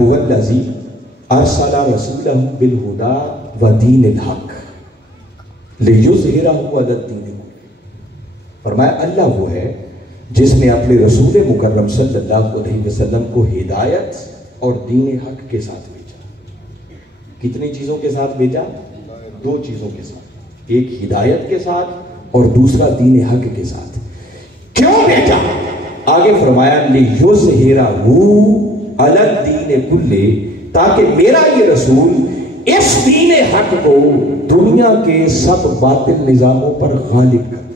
هو الذی ارسل رسولہ بالہدی ودین الحق لیظہرہ علی الدین کلہ۔ فرمایا اللہ وہ ہے جس نے اپنے رسول مکرم صلی اللہ علیہ وسلم کو ہدایت اور دین حق کے ساتھ بھیجا۔ کتنی چیزوں کے ساتھ بھیجا؟ دو چیزوں کے ساتھ، ایک ہدایت کے ساتھ اور دوسرا دین حق کے ساتھ۔ کیوں بھیجا؟ آگے فرمایا لیظہرہ علی الدین کلہ، تاکہ میرا یہ رسول اس دین حق کو دنیا کے سب باطل نظاموں پر غالب کر۔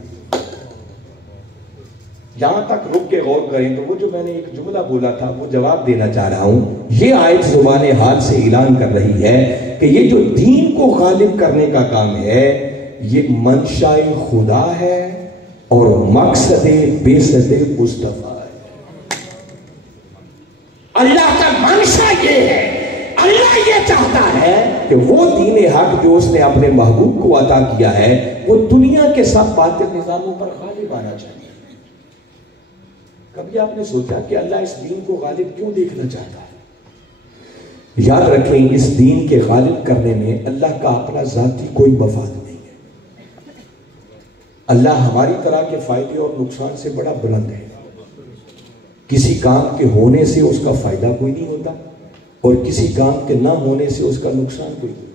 یہاں تک رک کے غور کریں تو وہ جو میں نے ایک جملہ بولا تھا وہ جواب دینا چاہ رہا ہوں۔ یہ آیت زبان حال سے اعلان کر رہی ہے کہ یہ جو دین کو غالب کرنے کا کام ہے یہ منشاء خدا ہے اور مقصد بعثت مصطفیٰ ہے۔ اللہ کا منشا یہ ہے، اللہ یہ چاہتا ہے کہ وہ دین حق جو اس نے اپنے محبوب کو عطا کیا ہے وہ دنیا کے سب باطل نظاموں پر غالب آنا چاہیے۔ کبھی آپ نے سوچا کہ اللہ اس دین کو غالب کیوں دیکھنا چاہتا ہے؟ یاد رکھیں اس دین کے غالب کرنے میں اللہ کا اپنا ذاتی کوئی مفاد نہیں ہے۔ اللہ ہماری طرح کے فائدے اور نقصان سے بڑا بلند ہے۔ کسی کام کے ہونے سے اس کا فائدہ کوئی نہیں ہوتا اور کسی کام کے نہ ہونے سے اس کا نقصان کوئی نہیں۔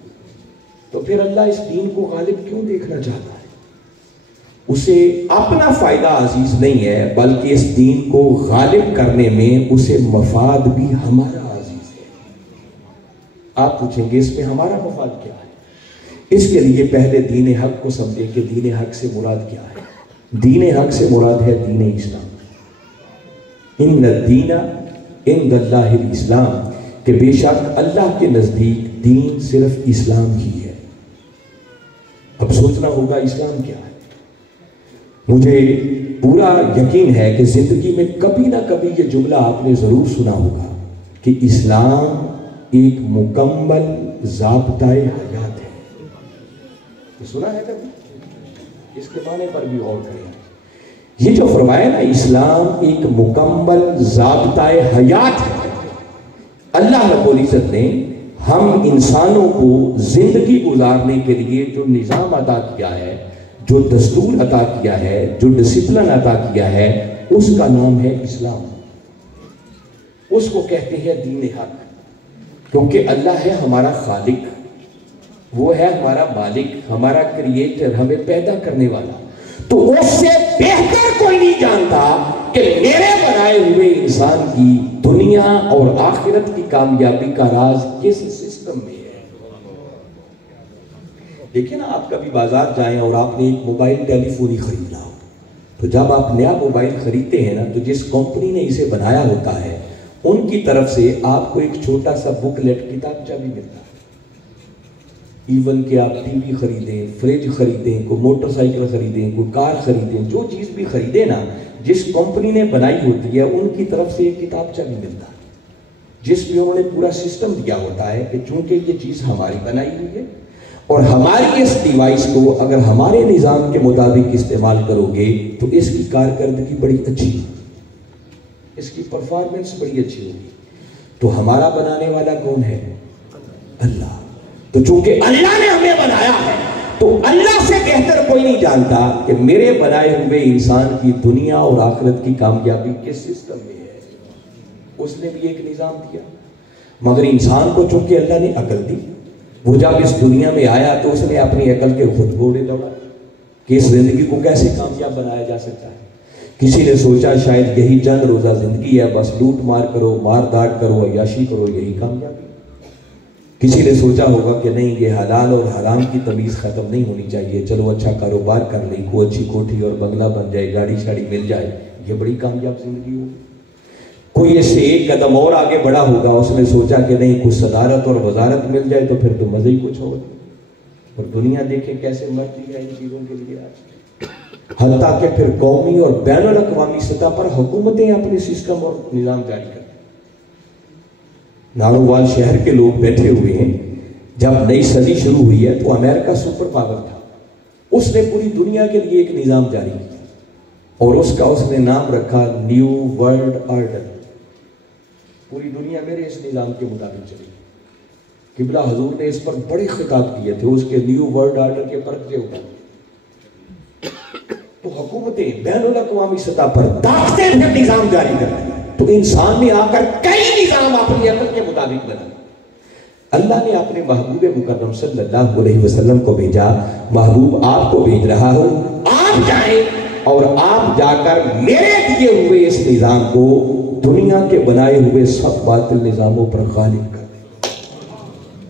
تو پھر اللہ اس دین کو غالب کیوں دیکھنا چاہتا ہے؟ اسے اپنا فائدہ عزیز نہیں ہے بلکہ اس دین کو غالب کرنے میں اسے مفاد بھی ہمارا عزیز ہے۔ آپ پوچھیں گے اس میں ہمارا مفاد کیا ہے؟ اس کے لیے پہلے دین حق کو سمجھیں کہ دین حق سے مراد کیا ہے۔ دین حق سے مراد ہے دین اسلام۔ ان الدین عند اللہ الاسلام، کہ بے شک اللہ کے نزدیک دین صرف اسلام ہی ہے۔ اب سوچنا ہوگا اسلام کیا ہے۔ مجھے پورا یقین ہے کہ زندگی میں کبھی نہ کبھی یہ جملہ آپ نے ضرور سنا ہوگا کہ اسلام ایک مکمل ضابطۂ حیات ہے۔ تو سنا ہے کبھی؟ اس کے معنی پر بھی غور کریں۔ یہ جو فرمایا نا اسلام ایک مکمل ضابطۂ حیات ہے، اللہ رب العزت نے ہم انسانوں کو زندگی گزارنے کے لیے جو نظام عطا کیا ہے، جو دستور عطا کیا ہے، جو ڈسپلن عطا کیا ہے، اس کا نام ہے اسلام۔ اس کو کہتے ہیں دین حق، کیونکہ اللہ ہے ہمارا خالق، وہ ہے ہمارا مالک، ہمارا کریٹر، ہمیں پیدا کرنے والا۔ تو اس سے بہتر کوئی نہیں جانتا کہ میرے بنائے ہوئے انسان کی دنیا اور آخرت کی کامیابی کا راز کس سسٹم میں ہے۔ دیکھیں نا، آپ کبھی بازار جائیں اور آپ نے ایک موبائل ٹیلی فون ہی خریدنا ہو، تو جب آپ نیا موبائل خریدتے ہیں نا تو جس کمپنی نے اسے بنایا ہوتا ہے ان کی طرف سے آپ کو ایک چھوٹا سا بک لیٹ کتابچہ بھی ملتا ہے۔ ایون کہ آپ ٹی وی خریدیں، فریج خریدیں، کوئی موٹر سائیکل خریدیں، کوئی کار خریدیں، جو چیز بھی خریدیں نا، جس کمپنی نے بنائی ہوتی ہے ان کی طرف سے ایک کتابچہ بھی ملتا ہے جس میں انہوں نے پورا سسٹم دیا ہوتا ہے کہ چونکہ یہ چیز ہماری بنائی ہوئی ہے اور ہماری اس ڈیوائس کو اگر ہمارے نظام کے مطابق استعمال کرو گے تو اس کی کارکردگی بڑی اچھی ہوگی، اس کی پرفارمنس بڑی اچھی ہوگی۔ تو ہمارا بنانے والا کون ہے؟ اللہ۔ تو چونکہ اللہ نے ہمیں بنایا ہے تو اللہ سے بہتر کوئی نہیں جانتا کہ میرے بنائے ہوئے انسان کی دنیا اور آخرت کی کامیابی کس سسٹم میں ہے۔ اس نے بھی ایک نظام دیا، مگر انسان کو چونکہ اللہ نے عقل دی، وہ جب اس دنیا میں آیا تو اس نے اپنی عقل کے خود گھوڑے دوڑا کہ اس زندگی کو کیسے کامیاب بنایا جا سکتا ہے۔ کسی نے سوچا شاید یہی چند روزہ زندگی ہے، بس لوٹ مار کرو، مار داڑ کرو، عیاشی کرو، یہی کامیابی۔ کسی نے سوچا ہوگا کہ نہیں، یہ حلال اور حرام کی تمیز ختم نہیں ہونی چاہیے، چلو اچھا کاروبار کر لیں، کوئی اچھی کوٹھی اور بنگلہ بن جائے، گاڑی شاڑی مل جائے، یہ بڑی کامیاب زندگی ہوگی۔ کوئی اس سے ایک قدم اور آگے بڑھا ہوگا، اس نے سوچا کہ نہیں، کچھ صدارت اور وزارت مل جائے تو پھر تو مزے ہی کچھ ہوگا۔ اور دنیا دیکھیں کیسے مرتی ہے ان چیزوں کے لیے آج، حتیٰ کہ پھر قومی اور بین الاقوامی سطح پر حکومتیں اپنے سسٹم اور نظام جاری کرتی ہیں۔ نارووال شہر کے لوگ بیٹھے ہوئے ہیں، جب نئی صدی شروع ہوئی ہے تو امریکہ سپر پاور تھا، اس نے پوری دنیا کے لیے ایک نظام جاری کیا اور اس کا اس نے نام رکھا نیو ورلڈ آرڈر۔ پوری دنیا میرے اس نظام کے مطابق چلے گی۔ قبلہ حضور نے اس پر بڑے خطاب کیے تھے، اس کے نیو ورلڈ آرڈر کے پرچے اٹھائے، تو حکومتیں بین الاقوامی سطح پر طاقتیں پھر نظام جاری کر دیں، تو انسان نے آ کر کئی نظام اپنی عقل کے مطابق بنا۔ اللہ نے اپنے محبوب مکرم صلی اللہ علیہ وسلم کو بھیجا، محبوب آپ کو بھیج رہا ہوں، آپ جائیں اور آپ جا کر میرے دیے ہوئے اس نظام کو دنیا کے بنائے ہوئے سب باطل نظاموں پر غالب کر دیں۔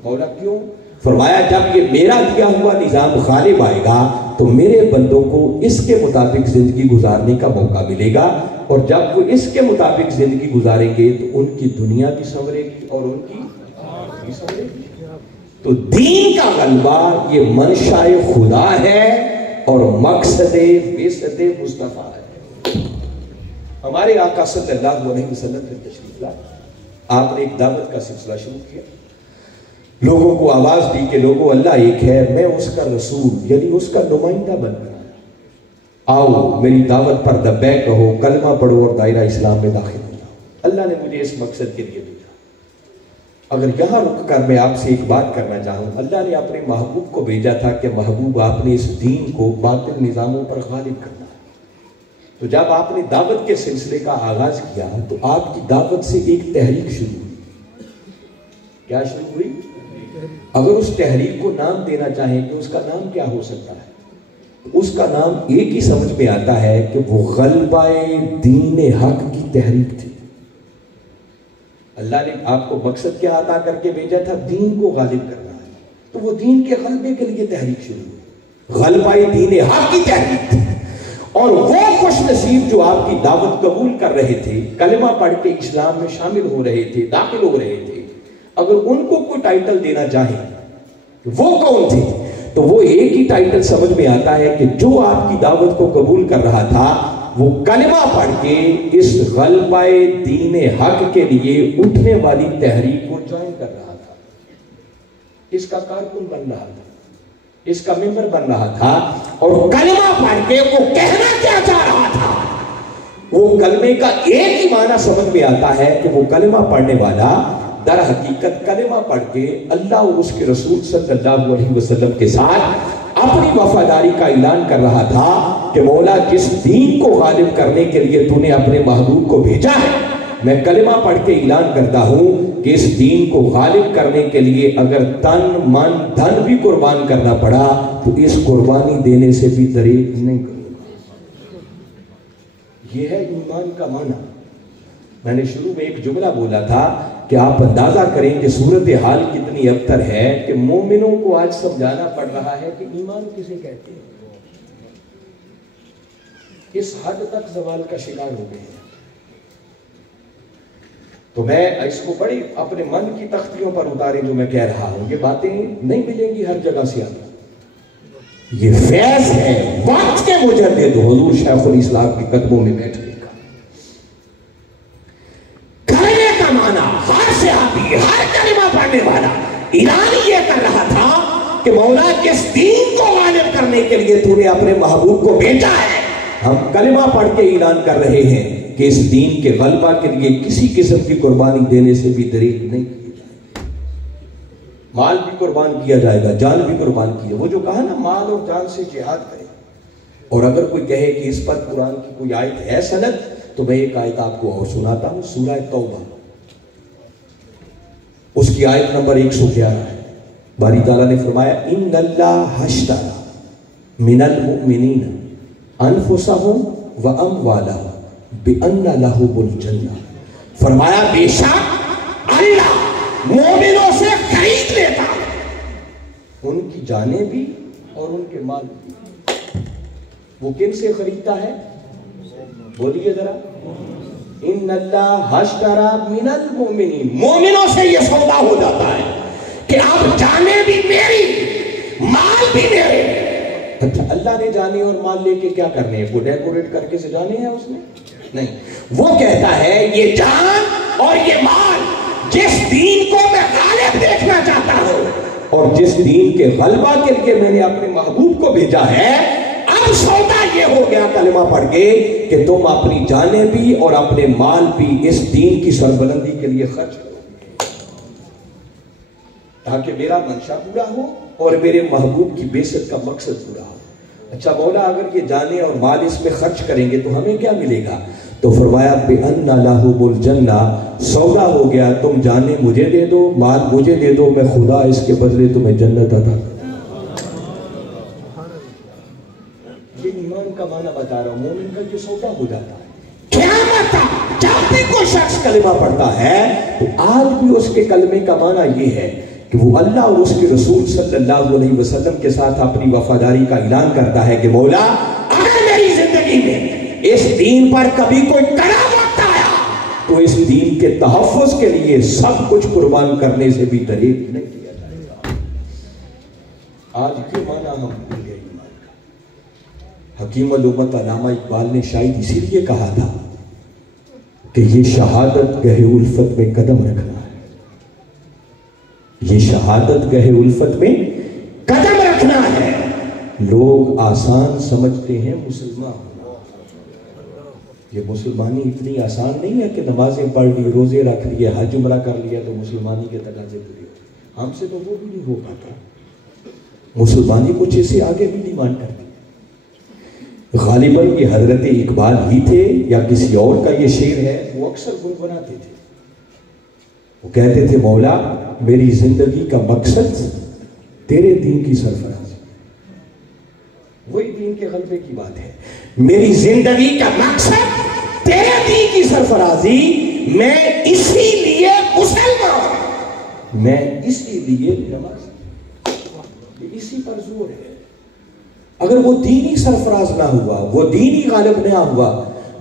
مولا کیوں؟ فرمایا جب یہ میرا دیا ہوا نظام غالب آئے گا تو میرے بندوں کو اس کے مطابق زندگی گزارنے کا موقع ملے گا، اور جب وہ اس کے مطابق زندگی گزاریں گے تو ان کی دنیا بھی سنورے گی اور ان کی بھی سنورے گی۔ تو دین کا غلبہ یہ منشاء خدا ہے اور مقصد بعثت مصطفیٰ ہے۔ ہمارے آقا صلی اللہ علیہ وسلم نے تشریف لا، آپ نے ایک دعوت کا سلسلہ شروع کیا، لوگوں کو آواز دی کہ لوگوں اللہ ایک ہے، میں اس کا رسول یعنی اس کا نمائندہ بن رہا ہوں، آؤ میری دعوت پر لبیک کہو، کلمہ پڑھو اور دائرہ اسلام میں داخل ہو جاؤ۔ اللہ نے مجھے اس مقصد کے لیے بھیجا۔ اگر یہاں رک کر میں آپ سے ایک بات کرنا چاہوں، اللہ نے اپنے محبوب کو بھیجا تھا کہ محبوب آپ نے اس دین کو باطل نظاموں پر غالب کرنا ہے، تو جب آپ نے دعوت کے سلسلے کا آغاز کیا تو آپ کی دعوت سے ایک تحریک شروع ہوئی۔ کیا شروع ہوئی؟ اگر اس تحریک کو نام دینا چاہیں کہ اس کا نام کیا ہو سکتا ہے، اس کا نام ایک ہی سمجھ میں آتا ہے کہ وہ غلبہ دین حق کی تحریک تھی۔ اللہ نے آپ کو مقصد کیا عطا کر کے بھیجا تھا؟ دین کو غالب کرنا ہے، تو وہ دین کے غلبے کے لیے تحریک شروع ہوئی، غلبہ دین حق کی تحریک تھی۔ اور وہ خوش نصیب جو آپ کی دعوت قبول کر رہے تھے، کلمہ پڑھ کے اسلام میں شامل ہو رہے تھے، داخل ہو رہے تھے، اگر ان کو کوئی ٹائٹل دینا چاہیں وہ کون تھے، تو وہ ایک ہی ٹائٹل سمجھ میں آتا ہے کہ جو آپ کی دعوت کو قبول کر رہا تھا وہ کلمہ پڑھ کے اس غلبہ دین حق کے لیے اٹھنے والی تحریک کو جوائن کر رہا تھا، اس کا کارکن بن رہا تھا، اس کا ممبر بن رہا تھا، اور کلمہ پڑھ کے وہ کہنا کیا چاہ رہا تھا، وہ کلمے کا ایک ہی معنی سمجھ میں آتا ہے کہ وہ کلمہ پڑھنے والا در حقیقت کلمہ پڑھ کے اللہ اور اس کے رسول صلی اللہ علیہ وسلم کے ساتھ اپنی وفاداری کا اعلان کر رہا تھا کہ مولا جس دین کو غالب کرنے کے لیے تو نے اپنے محبوب کو بھیجا ہے، میں کلمہ پڑھ کے اعلان کرتا ہوں کہ اس دین کو غالب کرنے کے لیے اگر تن من دھن بھی قربان کرنا پڑا تو اس قربانی دینے سے بھی دریغ نہیں کروں گا۔ یہ ہے ایمان کا معنی۔ میں نے شروع میں ایک جملہ بولا تھا کہ آپ اندازہ کریں کہ صورتحال کتنی ابتر ہے کہ مومنوں کو آج سمجھانا پڑ رہا ہے کہ ایمان کسے کہتے ہیں۔ اس حد تک زوال کا شکار ہو گئے ہیں۔ تو میں اس کو بڑی اپنے من کی تختیوں پر اتارے جو میں کہہ رہا ہوں، یہ باتیں نہیں ملیں گی ہر جگہ سے آتی، یہ فیض ہے وقت کے مجدد حضور شیخ الاسلام کے قدموں میں بیٹھنے کا۔ کلمے کا معنی ہر صحابی ہر کلمہ پڑھنے والا اعلان یہ کر رہا تھا کہ مولا جس دین کو غالب کرنے کے لیے تو نے اپنے محبوب کو بھیجا ہے، ہم کلمہ پڑھ کے اعلان کر رہے ہیں کہ اس دین کے غلبہ کے لیے کسی قسم کی قربانی دینے سے بھی دریغ نہیں کی جائے گی۔ مال بھی قربان کیا جائے گا، جان بھی قربان کیا، وہ جو کہا نا مال اور جان سے جہاد کرے۔ اور اگر کوئی کہے کہ اس پر قرآن کی کوئی آیت ہے سند، تو میں ایک آیت آپ کو اور سناتا ہوں، سورہ توبہ، اس کی آیت نمبر 111 ہے۔ باری تعالیٰ نے فرمایا ان اللہ اشتری من المؤمنین انفسہم واموالہم بِأَنَّ لَهُمُ الْجَنَّةَ، فرمایا بے شک اللہ مومنوں سے خرید لیتا ہے ان کی جانیں بھی اور ان کے مال بھی۔ وہ کن سے خریدتا ہے؟ بولیے ذرا، ان اللہ اشتری من المؤمنین، مومنوں سے یہ سودا ہو جاتا ہے کہ آپ جانیں بھی میری، مال بھی میرے۔ اچھا، اللہ نے جانے اور مال لے کے کیا کرنے ہیں؟ وہ ڈیکوریٹ کر کے سجانے ہیں اس نے؟ نہیں، وہ کہتا ہے یہ جان اور یہ مال جس دین کو میں غالب دیکھنا چاہتا ہوں اور جس دین کے غلبہ کے لیے میں نے اپنے محبوب کو بھیجا ہے، اب اب سودا یہ ہو گیا کلمہ پڑھ کے کہ تم اپنی جانیں بھی اور اپنے مال بھی اس دین کی سربلندی کے لیے خرچ کرو تاکہ میرا منشا پورا ہو اور میرے محبوب کی بعثت کا مقصد پورا ہو. اچھا مولا اگر یہ جانے اور مال اس میں خرچ کریں گے تو ہمیں کیا ملے گا؟ تو فرمایا بِأَنَّ لَهُمُ الْجَنَّةَ، سودا ہو گیا، تم جانے مجھے دے دو، مال مجھے دے دو، میں خدا اس کے بدلے تمہیں جنت عطا کروں. یہ ایمان کا معنی بتا رہا ہوں، مومن کا یہ سودا ہو جاتا ہے. قیامت جب بھی کوئی شخص کلمہ پڑھتا ہے تو آج بھی اس کے کلمے کا معنی یہ ہے کہ وہ اللہ اور اس کے رسول صلی اللہ علیہ وسلم کے ساتھ اپنی وفاداری کا اعلان کرتا ہے کہ مولا اگر میری زندگی میں اس دین پر کبھی کوئی کڑا وقت آیا تو اس دین کے تحفظ کے لیے سب کچھ قربان کرنے سے بھی دریغ نہیں کیا جائے گا. آج یہ معنی ہم بھول گئے ایمان کا. حکیم الامت علامہ اقبال نے شاید اسی لیے کہا تھا کہ یہ شہادت گہے الفت میں قدم رکھنا ہے. یہ شہادت گہے الفت میں قدم رکھنا ہے. لوگ آسان سمجھتے ہیں مسلمان ہونا. یہ مسلمانی اتنی آسان نہیں ہے کہ نمازیں پڑھ لی، روزے رکھ لیے، حج عمرہ کر لیا تو مسلمانی کے تقاضے پورے ہو. ہم سے تو وہ بھی نہیں ہو پاتا. مسلمانی کچھ اسے آگے بھی ڈیمانڈ کرتی ہے. غالباً یہ حضرت اقبال ہی تھے یا کسی اور کا یہ شعر ہے، وہ اکثر گنگناتے تھے. وہ کہتے تھے مولا میری زندگی کا مقصد تیرے دین کی سرفرازی. وہی دین کے غلبے کی بات ہے. میری زندگی کا مقصد تیرے دین کی سرفرازی. میں اسی لیے مسلمان، میں اسی لیے نمازی. اسی پر زور ہے. اگر وہ دینی سرفراز نہ ہوا، وہ دینی غالب نہ ہوا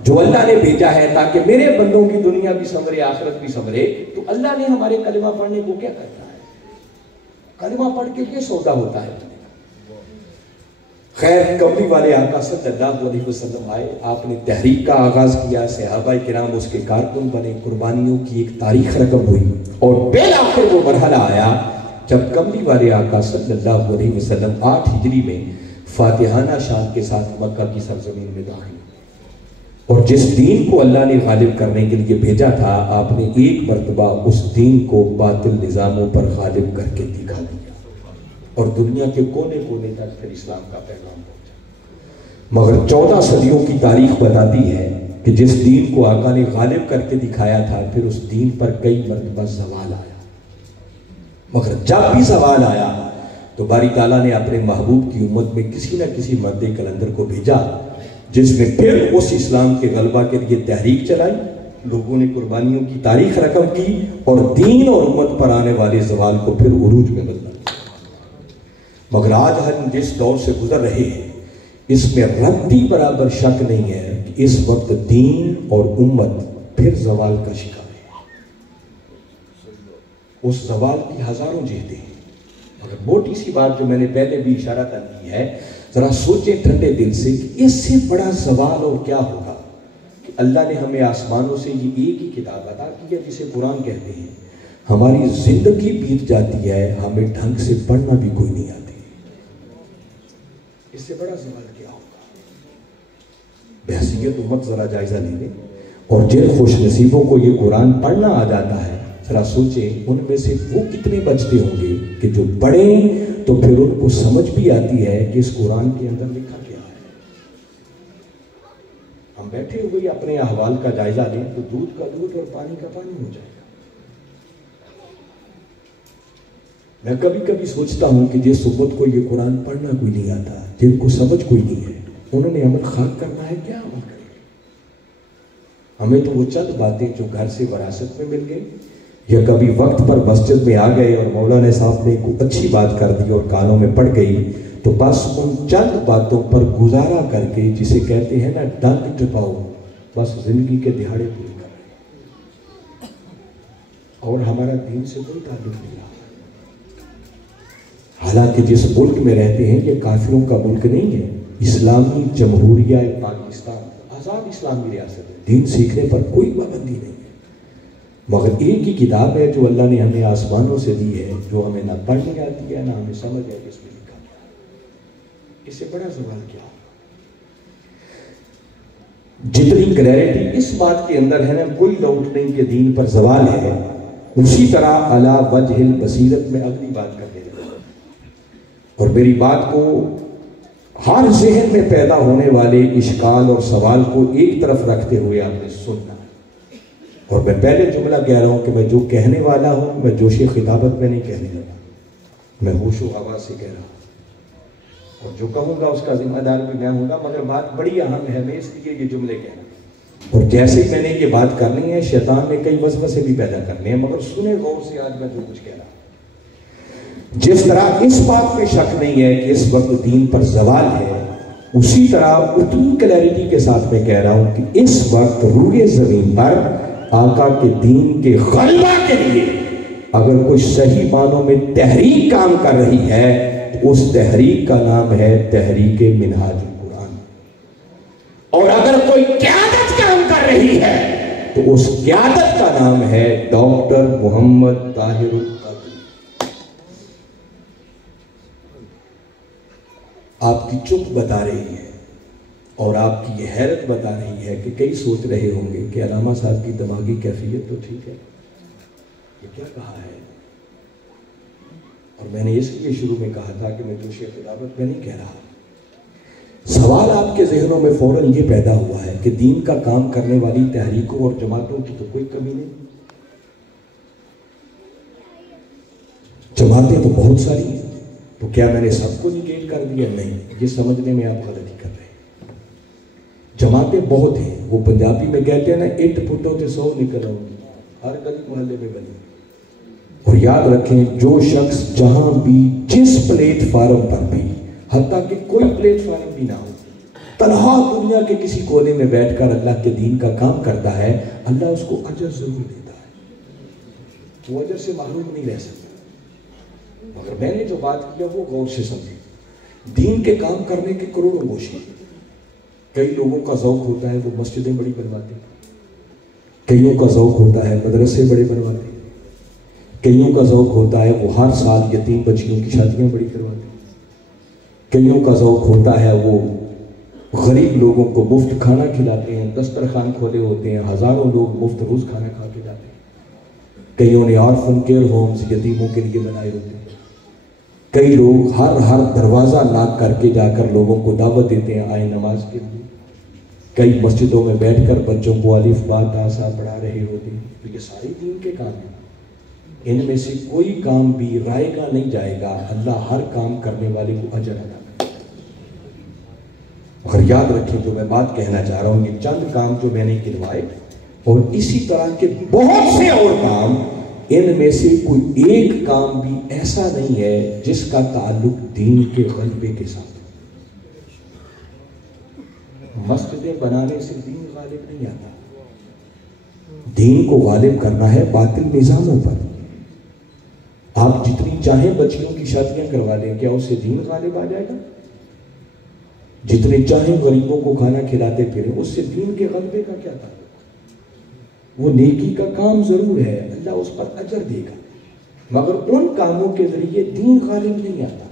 جو اللہ نے بھیجا ہے تاکہ میرے بندوں کی دنیا بھی سنورے آخرت بھی سنورے، تو اللہ نے ہمارے کلمہ پڑھنے کو کیا کرنا ہے؟ کلمہ پڑھ کے یہ سودا ہوتا ہے. خیر کملی والے آقا صلی اللہ علیہ وسلم آئے، آپ نے تحریک کا آغاز کیا، صحابہ کرام اس کے کارکن بنے، قربانیوں کی ایک تاریخ رقم ہوئی اور بالآخر وہ مرحلہ آیا جب کملی والے آقا صلی اللہ علیہ وسلم 8 ہجری میں فاتحانہ شان کے ساتھ مکہ کی سرزمین میں داخل. اور جس دین کو اللہ نے غالب کرنے کے لیے بھیجا تھا، آپ نے ایک مرتبہ اس دین کو باطل نظاموں پر غالب کر کے دکھا دیا اور دنیا کے کونے کونے تک پھر اسلام کا پیغام پہنچا. مگر 14 صدیوں کی تاریخ بتاتی ہے کہ جس دین کو آقا نے غالب کر کے دکھایا تھا پھر اس دین پر کئی مرتبہ زوال آیا. مگر جب بھی زوال آیا تو باری تعالیٰ نے اپنے محبوب کی امت میں کسی نہ کسی مرد کلندر کو بھیجا جس نے پھر اس اسلام کے غلبہ کے لیے تحریک چلائی. لوگوں نے قربانیوں کی تاریخ رقم کی اور دین اور امت پر آنے والے زوال کو پھر عروج میں بدلا. مگر آج ہم جس دور سے گزر رہے ہیں اس میں رتی برابر شک نہیں ہے کہ اس وقت دین اور امت پھر زوال کا شکار ہے. اس زوال کی ہزاروں جہتیں ہیں. مگر موٹی سی بات جو میں نے پہلے بھی اشارہ کر دی ہے، ذرا سوچیں ٹھنڈے دل سے کہ اس سے بڑا زوال اور کیا ہوگا کہ اللہ نے ہمیں آسمانوں سے یہ ایک ہی کتاب عطا کی ہے جسے قرآن کہتے ہیں. ہماری زندگی بیت جاتی ہے، ہمیں ڈھنگ سے پڑھنا بھی کوئی نہیں آتی. اس سے بڑا زوال کیا ہوگا؟ بحثیت امت ذرا جائزہ لے لیں. اور جن خوش نصیبوں کو یہ قرآن پڑھنا آ جاتا ہے ذرا سوچیں ان میں سے وہ کتنے بچتے ہوں گے کہ جو پڑھیں تو پھر ان کو سمجھ بھی آتی ہے کہ اس قرآن کے اندر لکھا کیا ہے. ہم بیٹھے ہوئے اپنے احوال کا جائزہ لیں تو دودھ کا دودھ اور پانی کا پانی ہو جائے گا. میں کبھی کبھی سوچتا ہوں کہ جس امت کو یہ قرآن پڑھنا کوئی نہیں آتا، جن کو سمجھ کوئی نہیں ہے، انہوں نے عمل خاک کرنا ہے، کیا عمل کریں؟ ہمیں تو وہ چند باتیں جو گھر سے وراثت میں مل گئی یا کبھی وقت پر مسجد میں آ گئے اور مولانا صاحب نے کوئی اچھی بات کر دی اور کانوں میں پڑ گئی، تو بس ان چند باتوں پر گزارا کر کے جسے کہتے ہیں نا ڈنک ٹپاؤ، بس زندگی کے دہاڑے پورے کر رہے ہیں اور ہمارا دین سے کوئی تعلق نہیں رہا. حالانکہ جس ملک میں رہتے ہیں یہ کافروں کا ملک نہیں ہے، اسلامی جمہوریہ پاکستان آزاد اسلامی ریاست ہے. دین سیکھنے پر کوئی پابندی نہیں ہے. مگر ایک ہی کتاب ہے جو اللہ نے ہمیں آسمانوں سے دی ہے، جو ہمیں نہ پڑھنی آتی ہے نہ ہمیں سمجھ ہے کہ اس میں لکھا کیا ہے. اس سے بڑا زوال کیا ہوگا؟ جتنی کلیئرٹی اس بات کے اندر ہے نا، کوئی ڈاؤٹ نہیں کہ دین پر زوال ہے، اسی طرح علی وجہ البصیرت میں اگلی بات کرنے لگا، اور میری بات کو ہر ذہن میں پیدا ہونے والے اشکال اور سوال کو ایک طرف رکھتے ہوئے آپ نے سننا ہے۔ اور میں پہلے جملہ کہہ رہا ہوں کہ میں جو کہنے والا ہوں میں جوش خطابت میں نہیں کہنے لگا، میں ہوش و حواس سے کہہ رہا ہوں، اور جو کہوں گا اس کا ذمہ دار بھی میں ہوں گا، مگر بات بڑی اہم ہے، میں اس لیے یہ جملے کہہ رہا ہوں۔ اور جیسے میں نے یہ بات کرنی ہے، شیطان نے کئی وسوسے بھی پیدا کرنے ہیں، مگر سنیں غور سے آج میں جو کچھ کہہ رہا ہوں۔ جس طرح اس بات پہ شک نہیں ہے کہ اس وقت دین پر زوال ہے، اسی طرح اتنی کلیئرٹی کے ساتھ میں کہہ رہا ہوں کہ اس وقت روئے زمین پر آقا کے دین کے غلبہ کے لیے اگر کوئی صحیح معنوں میں تحریک کام کر رہی ہے تو اس تحریک کا نام ہے تحریک منہاج القرآن، اور اگر کوئی قیادت کام کر رہی ہے تو اس قیادت کا نام ہے ڈاکٹر محمد طاہر القادری۔ آپ کی چپ بتا رہی ہے اور آپ کی یہ حیرت بتا رہی ہے کہ کئی سوچ رہے ہوں گے کہ علامہ صاحب کی دماغی کیفیت تو ٹھیک ہے، یہ کیا کہا ہے؟ اور میں نے اس لیے شروع میں کہا تھا کہ میں جوش خطابت میں نہیں کہہ رہا۔ سوال آپ کے ذہنوں میں فوراً یہ پیدا ہوا ہے کہ دین کا کام کرنے والی تحریکوں اور جماعتوں کی تو کوئی کمی نہیں، جماعتیں تو بہت ساری ہیں، تو کیا میں نے سب کو نگیٹ کر دیا؟ نہیں، یہ سمجھنے میں آپ غلطی کر رہے ہیں۔ جماعتیں بہت ہیں، وہ پنجابی میں کہتے ہیں نا، اٹ پھٹو تے 100 نکل آؤ، ہر گلی محلے میں بنی۔ اور یاد رکھیں، جو شخص جہاں بھی جس پلیٹ فارم پر بھی، حتیٰ کہ کوئی پلیٹ فارم بھی نہ ہو، تنہا دنیا کے کسی کونے میں بیٹھ کر اللہ کے دین کا کام کرتا ہے، اللہ اس کو اجر ضرور دیتا ہے، وہ اجر سے محروم نہیں رہ سکتا۔ مگر میں نے جو بات کیا وہ غور سے سمجھے، دین کے کام کرنے کے کروڑوں گوشے، کئی لوگوں کا ذوق ہوتا ہے وہ مسجدیں بڑی بنواتے ہیں، کئیوں کا ذوق ہوتا ہے مدرسے بڑے بنواتے ہیں، کئیوں کا ذوق ہوتا ہے وہ ہر سال یتیم بچیوں کی شادیاں بڑی کرواتے ہیں، کئیوں کا ذوق ہوتا ہے وہ غریب لوگوں کو مفت کھانا کھلاتے ہیں، دسترخوان کھولے ہوتے ہیں، ہزاروں لوگ مفت روز کھانا کھا کے جاتے ہیں، کئیوں نے آرفن کیئر ہومز یتیموں کے لیے بنائے ہوتے ہیں، کئی لوگ ہر دروازہ ناک کر کے جا کر لوگوں کو دعوت دیتے ہیں آئے نماز کے لیے، کئی مسجدوں میں بیٹھ کر بچوں کو الف با تا سا پڑھا رہے ہوتے ہیں۔ تو یہ سارے دین کے کام ہیں، ان میں سے کوئی کام بھی رائے گا نہیں جائے گا، اللہ ہر کام کرنے والے کو اجر عطا کرے گا۔ اور یاد رکھیں جو میں بات کہنا چاہ رہا ہوں، یہ چند کام جو میں نے گنوائے، اور اسی طرح کے بہت سے اور کام، ان میں سے کوئی ایک کام بھی ایسا نہیں ہے جس کا تعلق دین کے غلبے کے ساتھ۔ مسجدیں بنانے سے دین غالب نہیں آتا، دین کو غالب کرنا ہے باطل نظاموں پر۔ آپ جتنی چاہیں بچیوں کی شادیاں کروا لیں، کیا اس سے دین غالب آ جائے گا؟ جتنے چاہیں غریبوں کو کھانا کھلاتے پھریں، اس سے دین کے غلبے کا کیا تعلق؟ وہ نیکی کا کام ضرور ہے، اللہ اس پر اجر دے گا، مگر ان کاموں کے ذریعے دین غالب نہیں آتا۔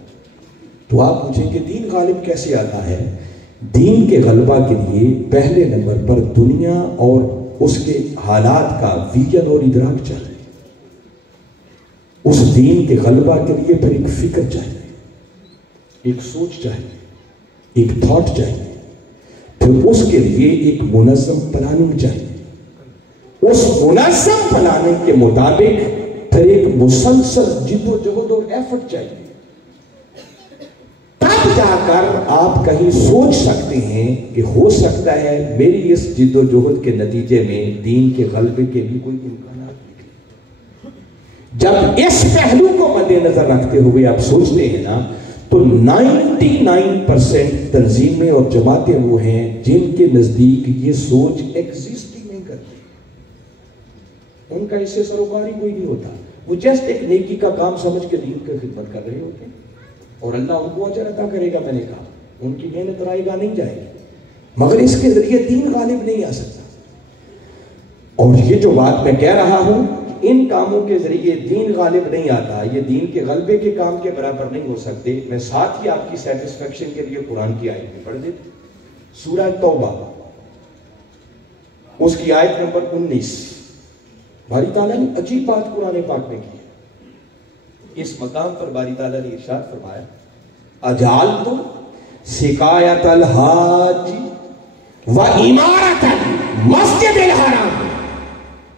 تو آپ پوچھیں کہ دین غالب کیسے آتا ہے؟ دین کے غلبہ کے لیے پہلے نمبر پر دنیا اور اس کے حالات کا ویژن اور ادراک چاہیے، اس دین کے غلبہ کے لیے پھر ایک فکر چاہیے، ایک سوچ چاہیے، ایک تھاٹ چاہیے، پھر اس کے لیے ایک منظم پلاننگ چاہیے، اس منظم پلاننگ کے مطابق پھر ایک مسلسل جد و جہد اور ایفرٹ چاہیے، تب جا کر آپ کہیں سوچ سکتے ہیں کہ ہو سکتا ہے میری اس جد و جہد کے نتیجے میں دین کے غلبے کے بھی کوئی امکانات نکلے۔ جب اس پہلو کو مد نظر رکھتے ہوئے آپ سوچتے ہیں نا، تو 99% تنظیمیں اور جماعتیں وہ ہیں جن کے نزدیک یہ سوچ ایگزسٹ ہی نہیں کرتی، ان کا اس سے سروکاری کوئی نہیں ہوتا، وہ جسٹ ایک نیکی کا کام سمجھ کے دین کی خدمت کر رہے ہوتے ہیں، اور اللہ ان کو اجر عطا کرے گا۔ میں نے کہا ان کی محنت رائے گا نہیں جائے گی، مگر اس کے ذریعے دین غالب نہیں آ سکتا۔ اور یہ جو بات میں کہہ رہا ہوں، ان کاموں کے ذریعے دین غالب نہیں آتا، یہ دین کے غلبے کے کام کے برابر نہیں ہو سکتے۔ میں ساتھ ہی آپ کی سیٹسفیکشن کے لیے قرآن کی آیت میں پڑھ دیتا ہوں، سورہ توبہ اس کی آیت نمبر 19. باری تعالیٰ نے عجیب بات قرآن پاک میں کی ہے. اس مقام پر باری تعالیٰ نے ارشاد فرمایا اجعلتم سقایۃ الحاج و عمارۃ المسجد الحرام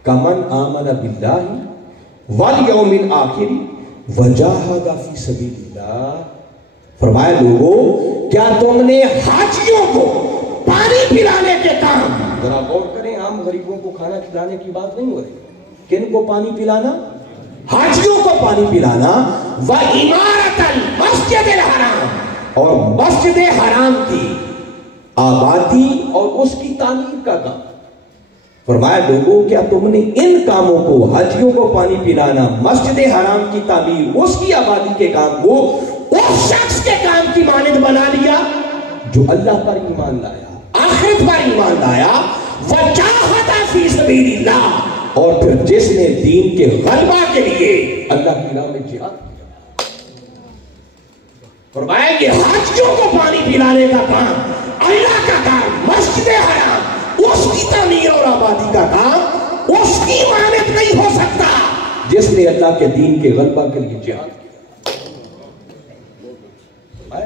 کمن آمن باللہ والیوم الآخر وجاہد فی سبیل اللہ. فرمایا لوگوں کیا تم نے حاجیوں کو پانی پلانے کے کام، ذرا غور کریں، عام غریبوں کو کھانا کھلانے کی بات نہیں ہو رہی، کن کو پانی پلانا؟ حاجیوں کو پانی پلانا. وَإِمَارَةَ الْمَسْجِدِ الْحَرَامِ اور مسجد حرام کی آبادی اور اس کی تعمیر کا کام. فرمایا لوگوں کیا تم نے ان کاموں کو، حاجیوں کو پانی پلانا، مسجد حرام کی تعمیر، اس کی آبادی کے کام کو اس شخص کے کام کی مانند بنا لیا جو اللہ پر ایمان لایا، آخرت پر ایمان لایا، وجاہد فی سبیل اللہ اور پھر جس نے دین کے غلبہ کے لیے اللہ کی راہ میں جہاد کیا. فرمایا یہ حاجیوں کو پانی پلانے کا کام اللہ کا کام، مسجد حرام اس کی تعمیر اور آبادی کا کام اس کی مانند نہیں ہو سکتا جس نے اللہ کے دین کے غلبہ کے لیے جہاد کیا.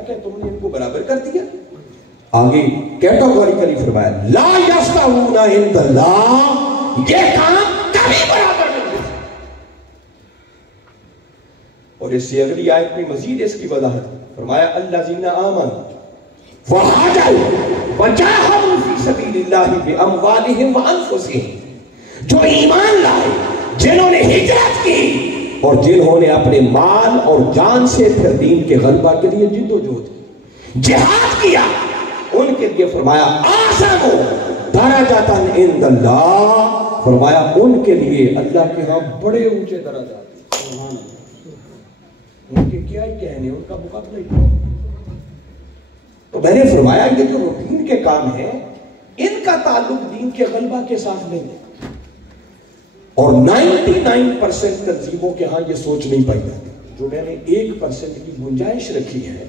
کہ تم نے ان کو برابر کر دیا. آگے کیٹاگوریکلی فرمایا لا یستوون عند اللہ، یہ کام کبھی برابر نہیں ہو سکتا. اور اس سے اگلی آیت میں مزید اس کی وضاحت فرمایا الذین آمنوا وہاجروا وجاہدوا فی سبیل اللہ باموالہم وانفسہم، جو ایمان لائے، جنہوں نے ہجرت کی اور جنہوں نے اپنے مال اور جان سے پھر دین کے غلبہ کے لیے جد و جہد کی، جہاد کیا، ان کے لیے فرمایا اعظم درجۃ عند اللہ، فرمایا ان کے لیے اللہ کے ہاں بڑے اونچے درجات. ان کے کیا ہی کہنے، ان کا مقابلہ ہی. تو میں نے فرمایا یہ جو روٹین کے کام ہیں ان کا تعلق دین کے غلبہ کے ساتھ نہیں ہے. اور 99% تنظیموں کے ہاں یہ سوچ نہیں پائی جاتی. جو میں نے 1% کی گنجائش رکھی ہے،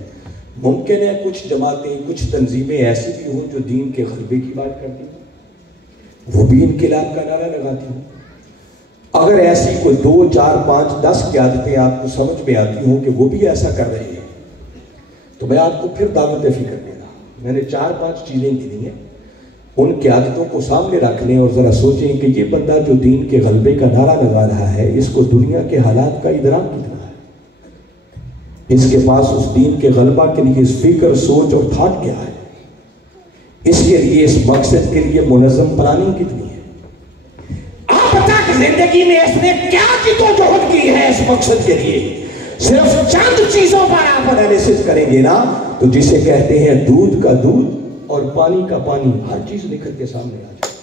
ممکن ہے کچھ جماعتیں، کچھ تنظیمیں ایسی بھی ہوں جو دین کے غلبے کی بات کرتی ہیں، وہ بھی انقلاب کا نعرہ لگاتی ہوں. اگر ایسی کوئی 2 4 5 10 قیادتیں آپ کو سمجھ میں آتی ہوں کہ وہ بھی ایسا کر رہے ہیں تو میں آپ کو پھر دعوت فکر دینا. میں نے 4 5 چیزیں گنی ہیں، ان قیادتوں کو سامنے رکھ لیں اور ذرا سوچیں کہ یہ بندہ جو دین کے غلبے کا نعرہ لگا رہا ہے اس کو دنیا کے حالات کا ادراک کتنا ہے، اس کے پاس اس دین کے غلبہ کے لیے اس فکر، سوچ اور تھاٹ کیا ہے، اس کے لیے، اس مقصد کے لیے منظم پلاننگ کتنی ہے. آپ تک زندگی میں اس نے کیا جدوجہد کی ہے اس مقصد کے لیے. صرف چند چیزوں پر آپ انالیسس کریں گے نا تو جسے کہتے ہیں دودھ کا دودھ اور پانی کا پانی، ہر چیز نکل کے سامنے آ جائے.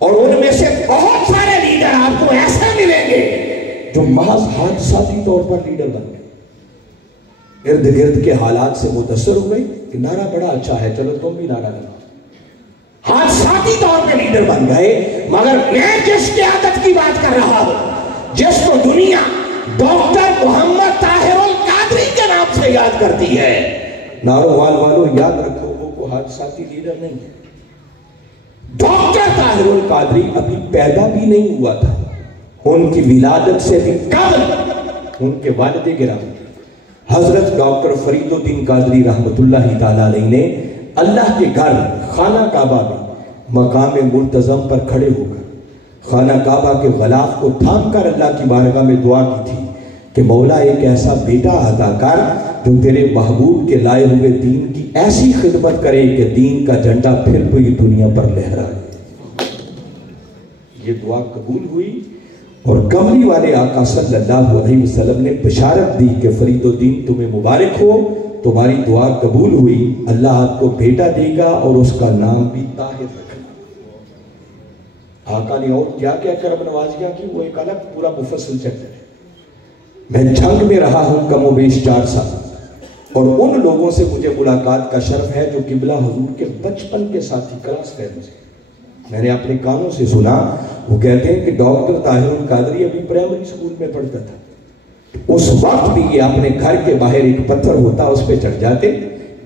اور ان میں سے بہت سارے لیڈر آپ کو ایسے ملیں گے جو محض حادثاتی طور پر لیڈر بن گئے، ارد گرد کے حالات سے متاثر ہو گئے کہ نعرہ بڑا اچھا ہے، چلو تم بھی نعرہ لگاؤ. حادثاتی طور پہ لیڈر بن گئے. مگر میں جس قیادت کی بات کر رہا ہوں، جس کو دنیا ڈاکٹر محمد طاہر القادری کے نام سے یاد کرتی ہے، نارووال والوں یاد رکھو وہ کو حادثاتی لیڈر نہیں ہے. ڈاکٹر طاہر القادری ابھی پیدا بھی نہیں ہوا تھا، ان کی ولادت سے بھی قبل ان کے والد گرامی حضرت ڈاکٹر فرید الدین قادری رحمت اللہ تعالی علیہ نے اللہ کے گھر خانہ کعبہ میں مقام منتظم پر کھڑے ہو کر خانہ کعبہ کے غلاف کو تھام کر اللہ کی بارگاہ میں دعا کی تھی کہ مولا ایک ایسا بیٹا عطا کر جو تیرے محبوب کے لائے ہوئے دین کی ایسی خدمت کرے کہ دین کا جھنڈا پھر پوری دنیا پر لہرائے. یہ دعا قبول ہوئی اور کملی والے آقا صلی اللہ علیہ وسلم نے بشارت دی کہ فرید الدین تمہیں مبارک ہو، تمہاری دعا قبول ہوئی، اللہ آپ کو بیٹا دے گا اور اس کا نام بھی طاہر رکھنا. آقا نے اور کیا کیا کرم نوازیاں کی وہ ایک الگ پورا مفصل چیپٹر ہے. میں جنگ میں رہا ہوں کم و بیش 4 سال، اور ان لوگوں سے مجھے ملاقات کا شرف ہے جو قبلہ حضور کے بچپن کے ساتھی کلاس فیلز ہیں. میں نے اپنے کانوں سے سنا، وہ کہتے ہیں کہ ڈاکٹر طاہر القادری ابھی پرائمری اسکول میں پڑھتا تھا. اس وقت بھی یہ اپنے گھر کے باہر ایک پتھر ہوتا اس پہ چڑھ جاتے،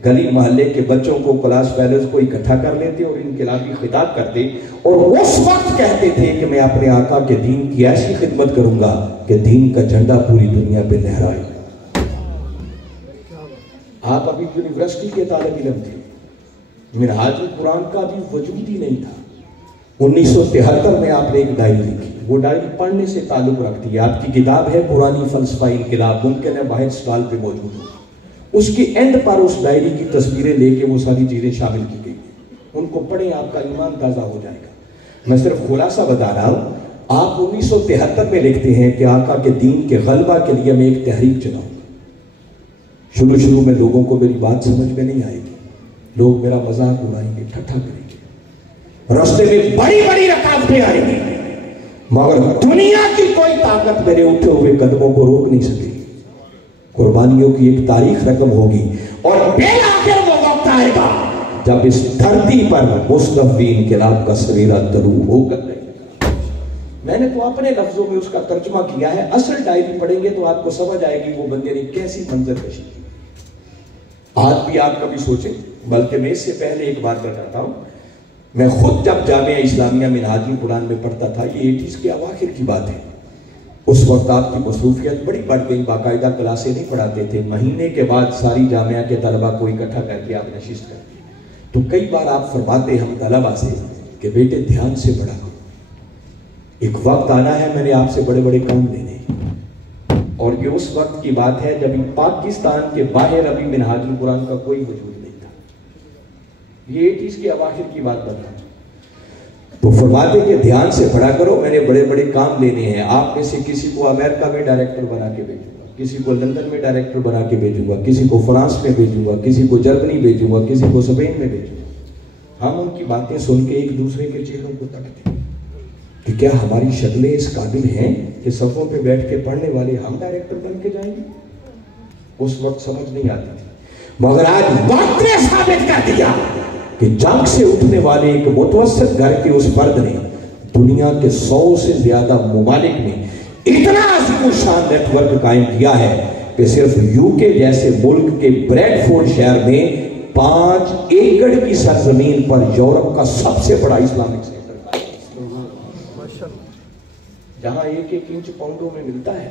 گلی محلے کے بچوں کو، کلاس فیلوز کو اکٹھا کر لیتے اور انقلابی خطاب کرتے اور اس وقت کہتے تھے کہ میں اپنے آقا کے دین کی ایسی خدمت کروں گا کہ دین کا جھنڈا پوری دنیا پہ لہرائے۔ آپ ابھی یونیورسٹی کے طالب علم تھے، منہاج القرآن کا بھی وجود ہی نہیں تھا۔ 1973 میں آپ نے ایک ڈائری لکھی، وہ ڈائری پڑھنے سے تعلق رکھتی ہے۔ آپ کی کتاب ہے پرانی فلسفہ انقلاب، ممکن ہے باہر سٹال پہ موجود ہو۔ اس کے اینڈ پر اس ڈائری کی تصویریں لے کے وہ ساری چیزیں شامل کی گئی ہیں، ان کو پڑھیں، آپ کا ایمان تازہ ہو جائے گا۔ میں صرف خلاصہ بتا رہا ہوں۔ آپ 1973 میں لکھتے ہیں کہ آقا کے دین کے غلبہ کے لیے میں ایک تحریک چلاؤں گا۔ شروع میں لوگوں کو میری بات سمجھ میں نہیں آئے گی، لوگ میرا مذاق اڑائیں گے، ٹھٹھا کریں گے، راستے میں بڑی بڑی رکاوٹیں آئیں گی، مگر دنیا کی کوئی طاقت میرے اٹھے ہوئے قدموں کو روک نہیں سکے۔ قربانیوں کی ایک تاریخ رقم ہوگی اور بالآخر وہ وقت آئے گا جب اس دھرتی پر مصطفی انقلاب کا سویرا طلوع ہوگا۔ میں نے تو اپنے لفظوں میں اس کا ترجمہ کیا ہے، اصل ڈائری پڑھیں گے تو آپ کو سمجھ آئے گی وہ بندے نے کیسی منظر کشی کی۔ آج بھی آپ کبھی سوچیں، بلکہ میں اس سے پہلے ایک بات بتاتا ہوں، میں خود جب جامعہ اسلامیہ منہاج القرآن میں پڑھتا تھا، یہ 80s کے اواخر کی بات ہے، اس وقت آپ کی مصروفیت بڑی بڑھ گئی، باقاعدہ کلاسیں نہیں پڑھاتے تھے، مہینے کے بعد ساری جامعہ کے طلبہ کو اکٹھا کر کے آپ نشست کرتے، تو کئی بار آپ فرماتے ہم طلبہ سے کہ بیٹے دھیان سے پڑھا کرو، ایک وقت آنا ہے میں نے آپ سے بڑے بڑے کام لینے، اور یہ اس وقت کی بات ہے جب پاکستان کے باہر ابھی منہاج القرآن کا کوئی وجود نہیں تھا، یہ 80s کے اواخر کی بات بتا۔ تو فرماتے کہ دھیان سے پڑھا کرو، میں نے بڑے بڑے کام لینے ہیں، آپ میں سے کسی کو امریکہ میں ڈائریکٹر بنا کے بھیجوں گا، کسی کو لندن میں ڈائریکٹر بنا کے بھیجوں گا، کسی کو فرانس میں بھیجوں گا، کسی کو جرمنی بھیجوں گا، کسی کو اسپین میں بھیجوں گا۔ ہم ان کی باتیں سن کے ایک دوسرے کے چہروں کو تکتے کہ کیا ہماری شکلیں اس قابل ہیں کہ صفوں پہ بیٹھ کے پڑھنے والے ہم ڈائریکٹر بن کے جائیں گے؟ اس وقت سمجھ نہیں آتی تھی، مگر آج وقت نے ثابت کر دیا کہ جنگ سے اٹھنے والے ایک متوسط گھر کے اس فرد نے دنیا کے 100 سے زیادہ ممالک میں اتنا عظیم الشان نیٹ ورک قائم کیا ہے کہ صرف یوکے جیسے ملک کے بریڈ فورڈ شہر میں 5 ایکڑ کی سرزمین پر یورپ کا سب سے بڑا اسلامک سینٹر، جہاں 1 انچ پاؤنڈوں میں ملتا ہے۔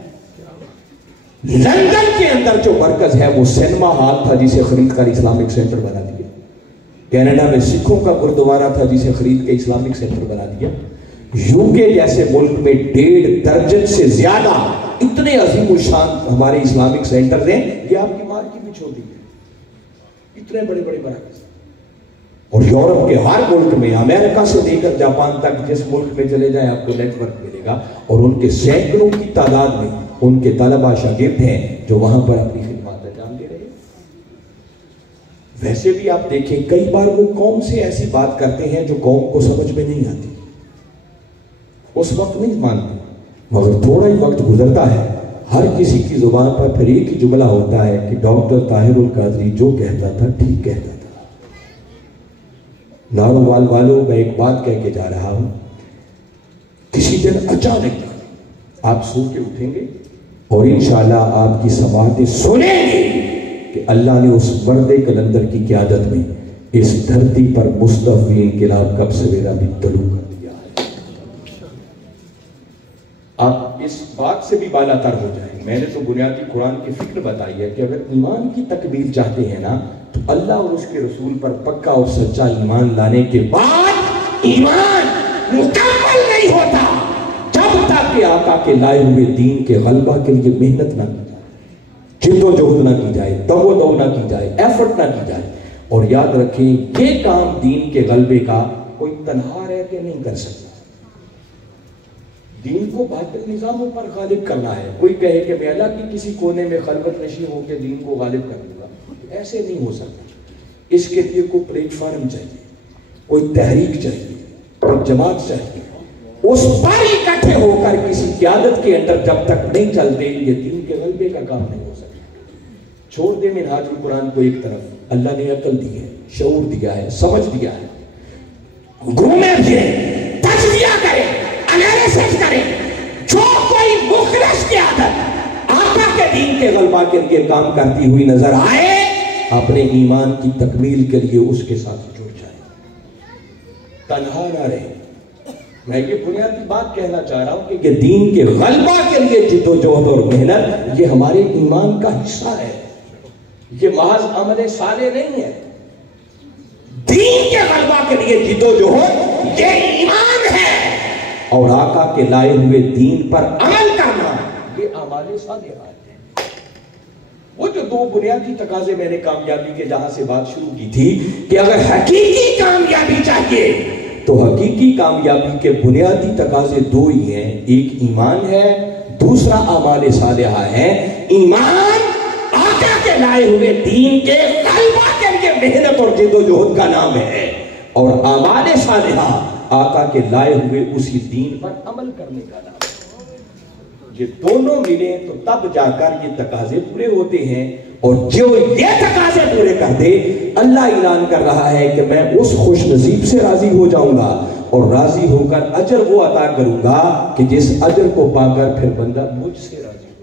لندن کے اندر جو مرکز ہے وہ سینما ہال تھا جسے خرید کر اسلامک سینٹر بنا دیا، کینیڈا میں سکھوں کا گردوارہ تھا جسے خرید کے اسلامک سینٹر بنا دیا، یوکے جیسے ملک میں 1.5 درجن سے زیادہ اتنے عظیم الشان ہمارے اسلامک سینٹر ہیں، یہ آپ کی مار کی بھی چھوٹی ہے، اتنے بڑے بڑے مراکز، اور یورپ کے ہر ملک میں، امریکہ سے لے کر جاپان تک جس ملک میں چلے جائیں آپ کو نیٹ ورک ملے گا، اور ان کے سینکڑوں کی تعداد میں ان کے طلبہ شاگرد ہیں جو وہاں پر اپنی خدمات انجام دے رہے ہیں۔ ویسے بھی آپ دیکھیں کئی بار وہ قوم سے ایسی بات کرتے ہیں جو قوم کو سمجھ میں نہیں آتی، اس وقت نہیں مانتے، مگر تھوڑا ہی وقت گزرتا ہے ہر کسی کی زبان پر پھر ایک ہی جملہ ہوتا ہے کہ ڈاکٹر طاہر القادری جو کہتا تھا ٹھیک کہتا تھا۔ ناروال والوں میں ایک بات کہہ کے جا رہا ہوں، کسی دن اچانک آپ سو کے اٹھیں گے اور انشاءاللہ آپ کی سماعتیں سنیں گے کہ اللہ نے اس مرد کلندر کی قیادت میں اس دھرتی پر مصطفی انقلاب کب سویرا بھی طلوع کر دیا ہے۔ آپ اس بات سے بھی بالا تر ہو جائیں، میں نے تو بنیادی قرآن کی فکر بتائی ہے کہ اگر ایمان کی تکمیل چاہتے ہیں نا تو اللہ اور اس کے رسول پر پکا اور سچا ایمان لانے کے بعد ایمان مکمل نہیں ہوتا جب تک کہ آقا کے لائے ہوئے دین کے غلبہ کے لیے محنت نہ کی جائے، جد و جہد نہ کی جائے، دو و دو نہ کی جائے، ایفرٹ نہ کی جائے۔ اور یاد رکھیں یہ کام دین کے غلبے کا کوئی تنہا رہ کے نہیں کر سکتا، دین کو باطل نظاموں پر غالب کرنا ہے۔ کوئی کہے کہ میں اللہ کی کسی کونے میں خلوت نشین ہو کے دین کو غالب کر دوں گا، ایسے نہیں ہو سکتا۔ اس کے لیے کوئی پلیٹ فارم چاہیے، کوئی تحریک چاہیے، کوئی جماعت چاہیے، اس پر اکٹھے ہو کر کسی قیادت کے اندر جب تک نہیں چلتے یہ دین کے غلبے کا کام نہیں ہو سکتا۔ چھوڑ دیں منہاج القرآن کو ایک طرف، اللہ نے عقل دی ہے، شعور دیا ہے، سمجھ دیا ہے، گھومے پھریں، تجزیہ کریں، انالیسس کریں، جو کوئی مخلص قیادت آقا کے دین کے غلبہ کے لیے کام کرتی ہوئی نظر آئے اپنے ایمان کی تکمیل کے لیے اس کے ساتھ جڑ جائیں، تنہا نہ رہیں۔ میں یہ بنیادی بات کہنا چاہ رہا ہوں کہ یہ دین کے غلبہ کے لیے جد و جہد اور محنت یہ ہمارے ایمان کا حصہ ہے، یہ محض عمل صالح نہیں ہے۔ دین کے غلبہ کے لیے جد و جہد یہ ایمان ہے، اور آقا کے لائے ہوئے دین پر عمل کرنا یہ اعمال صالحات ہے۔ وہ جو دو بنیادی تقاضے میں نے کامیابی کے جہاں سے بات شروع کی تھی کہ اگر حقیقی کامیابی چاہیے تو حقیقی کامیابی کے بنیادی تقاضے دو ہی ہیں، ایک ایمان ہے، دوسرا اعمال صالحہ ہے۔ ایمان آقا کے لائے ہوئے دین کے غلبہ کے لیے محنت اور جد و جہد کا نام ہے، اور اعمال صالحہ آقا کے لائے ہوئے اسی دین پر عمل کرنے کا نام ہے۔ یہ دونوں ملیں تو تب جا کر یہ تقاضے پورے ہوتے ہیں، اور جو یہ تقاضے پورے کر دے اللہ اعلان کر رہا ہے کہ میں اس خوش نصیب سے راضی ہو جاؤں گا، اور راضی ہو کر اجر وہ عطا کروں گا کہ جس اجر کو پا کر پھر بندہ مجھ سے راضی ہو۔